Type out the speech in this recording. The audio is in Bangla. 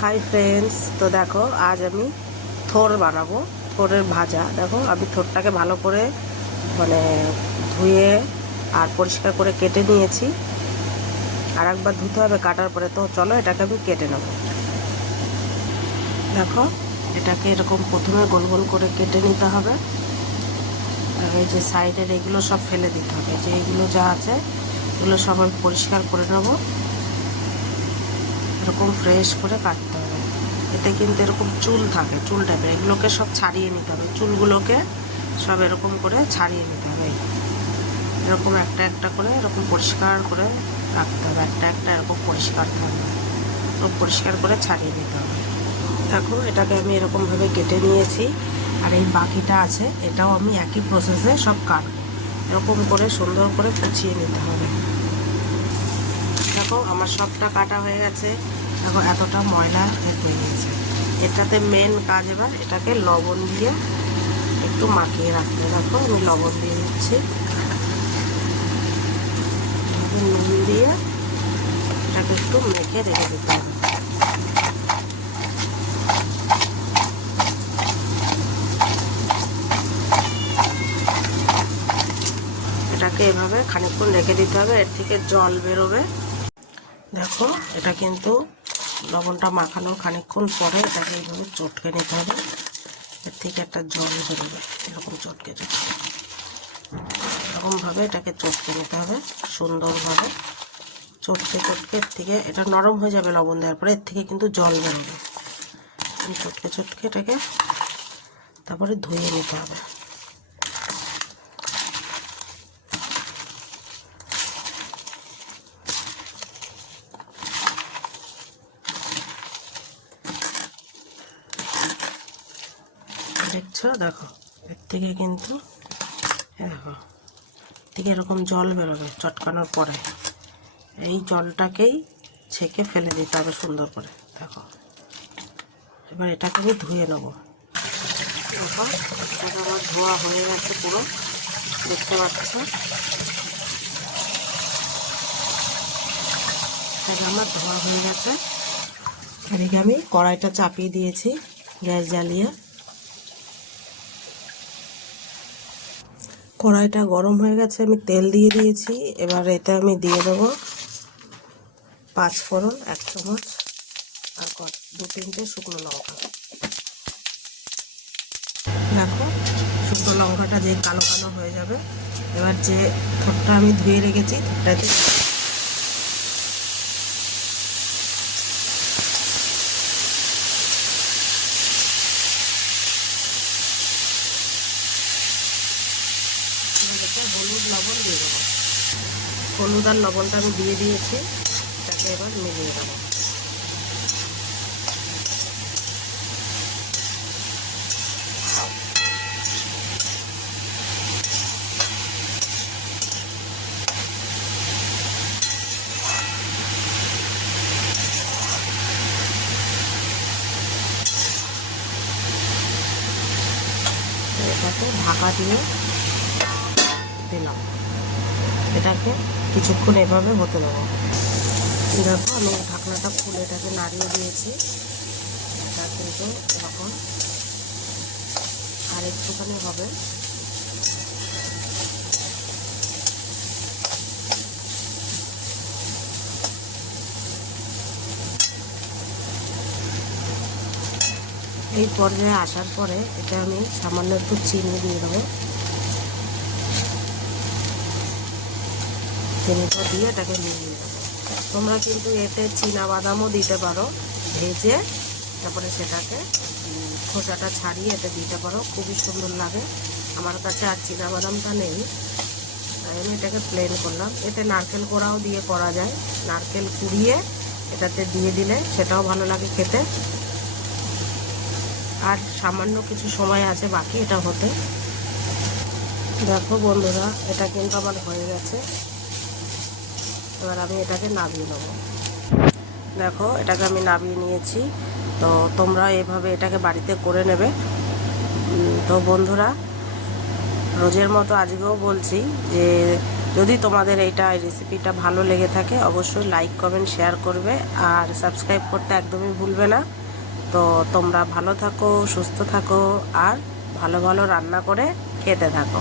হাই ফ্রেন্ডস, তো দেখো আজ আমি থোড় বানাবো। থোড়ের ভাজা। দেখো আমি থোড়টাকে ভালো করে মানে ধুয়ে আর পরিষ্কার করে কেটে নিয়েছি। আর একবার ধুতে হবে কাটার পরে। তো চলো এটাকে আমি কেটে নেব। দেখো এটাকে এরকম প্রথমে গোল গোল করে কেটে নিতে হবে। আর এই যে সাইডের এগুলো সব ফেলে দিতে হবে। যে এগুলো যা আছে এগুলো সব আমি পরিষ্কার করে নেব। এরকম ফ্রেশ করে কাটতে হবে। এতে কিন্তু এরকম চুল থাকে, চুল টাইপের, এগুলোকে সব ছাড়িয়ে নিতে হবে। চুলগুলোকে সব এরকম করে ছাড়িয়ে নিতে হবে। এরকম একটা একটা করে এরকম পরিষ্কার করে রাখতে হবে। একটা একটা এরকম পরিষ্কার থাকবে, এরকম পরিষ্কার করে ছাড়িয়ে নিতে হবে। দেখো এটাকে আমি এরকমভাবে কেটে নিয়েছি। আর এই বাকিটা আছে, এটাও আমি একই প্রসেসে সব কাটবো। এরকম করে সুন্দর করে কুচিয়ে নিতে হবে। দেখো আমার সবটা কাটা হয়ে গেছে। দেখো এতটা ময়লা হয়ে গেছে। এটাতে মেন কাজ এবার এটাকে লবণ দিয়ে একটু মাখিয়ে রাখতে। দেখো আমি লবণ দিয়ে দিচ্ছি, নুন দিয়ে এটাকে একটু মেখে রেখে দিতে হবে। এটাকে এভাবে খানিকক্ষণ রেখে দিতে হবে। এর থেকে জল বেরোবে। দেখো এটা কিন্তু লবণটা মাখানোর খানিকক্ষণ পরে এটাকে এইভাবে চটকে নিতে হবে। এর থেকে একটা জল বেরোবে, এরকম চটকে চটকে এরকমভাবে এটাকে চটকে নিতে হবে সুন্দরভাবে। চটকে চটকে এর থেকে এটা নরম হয়ে যাবে লবণ দেওয়ার পরে। এর থেকে কিন্তু জল বেরোবে। চটকে চটকে এটাকে তারপরে ধুয়ে নিতে হবে। দেখছো, দেখো এর থেকে কিন্তু দেখো থেকে এরকম জল বেরোবে চটকানোর পরে। এই জলটাকেই ছেঁকে ফেলে দিতে হবে সুন্দর করে। দেখো এবার এটাকে আমি ধুয়ে নেব। দেখো এটাকে আমার ধোয়া হয়ে গেছে পুরো, দেখতে পাচ্ছ। এটাকে আমার ধোয়া হয়ে গেছে। এদিকে আমি কড়াইটা চাপিয়ে দিয়েছি গ্যাস জ্বালিয়ে। কড়াইটা গরম হয়ে গেছে, আমি তেল দিয়ে দিয়েছি। এবার এতে আমি দিয়ে দেবো 5 ফোড়ন 1 চামচ আর 2-3টে শুকনো লঙ্কা। দেখো শুকনো লঙ্কাটা যে কালো কালো হয়ে যাবে, এবার যে থোড়টা আমি ধুয়ে রেখেছি থোড়টাতে হলুদ লবণ দিয়ে দেবো। হলুদ আর লবণটা আমি দিয়ে দিয়েছি। এটাকে এবার মিলিয়ে দেবো। এটাকে ঢাকা দিয়ে দিলাম। এটাকে কিছুক্ষণ এভাবে হতে দেবো। দেখো আমি ঢাকনাটা খুলে এটাকে নাড়িয়ে দিয়েছি। এটা কিন্তু এরকম আর একটুখানি হবে। এই পর্যায়ে আসার পরে এটা আমি সামান্য একটু চিনি দিয়ে দেবো। চিনিটা দিয়ে এটাকে মিলিয়ে দেবো। তোমরা কিন্তু এতে চীনাবাদামও দিতে পারো ভেজে, তারপরে সেটাকে খোসাটা ছাড়িয়ে এতে দিতে পারো, খুবই সুন্দর লাগে। আমার কাছে আর চীনাবাদামটা নেই, তাই আমি এটাকে প্লেন করলাম। এতে নারকেল কোড়াও দিয়ে করা যায়, নারকেল কুড়িয়ে এটাতে দিয়ে দিলে সেটাও ভালো লাগে খেতে। আর সামান্য কিছু সময় আছে বাকি এটা হতে। দেখো বন্ধুরা এটা কিন্তু আমার হয়ে গেছে। এবার আমি এটাকে নামিয়ে নেব। দেখো এটাকে আমি নামিয়ে নিয়েছি। তো তোমরা এভাবে এটাকে বাড়িতে করে নেবে। তো বন্ধুরা রোজের মতো আজকেও বলছি যে যদি তোমাদের এই রেসিপিটা ভালো লেগে থাকে অবশ্যই লাইক কমেন্ট শেয়ার করবে আর সাবস্ক্রাইব করতে একদমই ভুলবে না। তো তোমরা ভালো থাকো, সুস্থ থাকো আর ভালো ভালো রান্না করে খেতে থাকো।